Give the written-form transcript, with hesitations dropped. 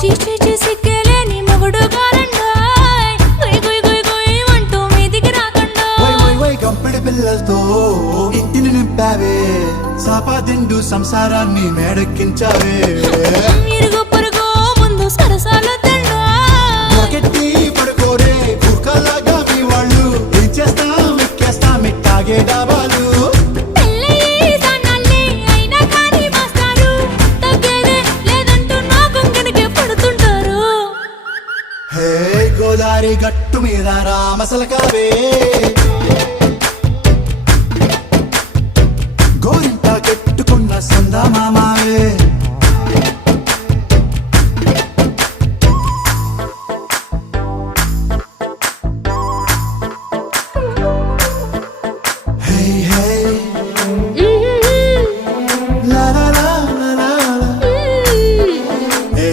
చీచి సిగ్గలేని మొగుడు గారండోయ్ గుయ్ గుయ్ గుయ్ గుయ్ అంటూ మీదికి రాకండోయ్ గంపెడి పిల్లలతో ఇంటిని నింపావే సాపాదిండు సంసారాన్ని మేడెక్కించావే ఇరుగు పొరుగు ముందు సరసాలు తండ్రి పడుకోరే కుక్కలాగా మీ వాళ్ళు ఏం చేస్తాం ఎక్కేస్తాం ఎట్టాగే డాబాలు గోదారి గట్టు మీద రామసలకావే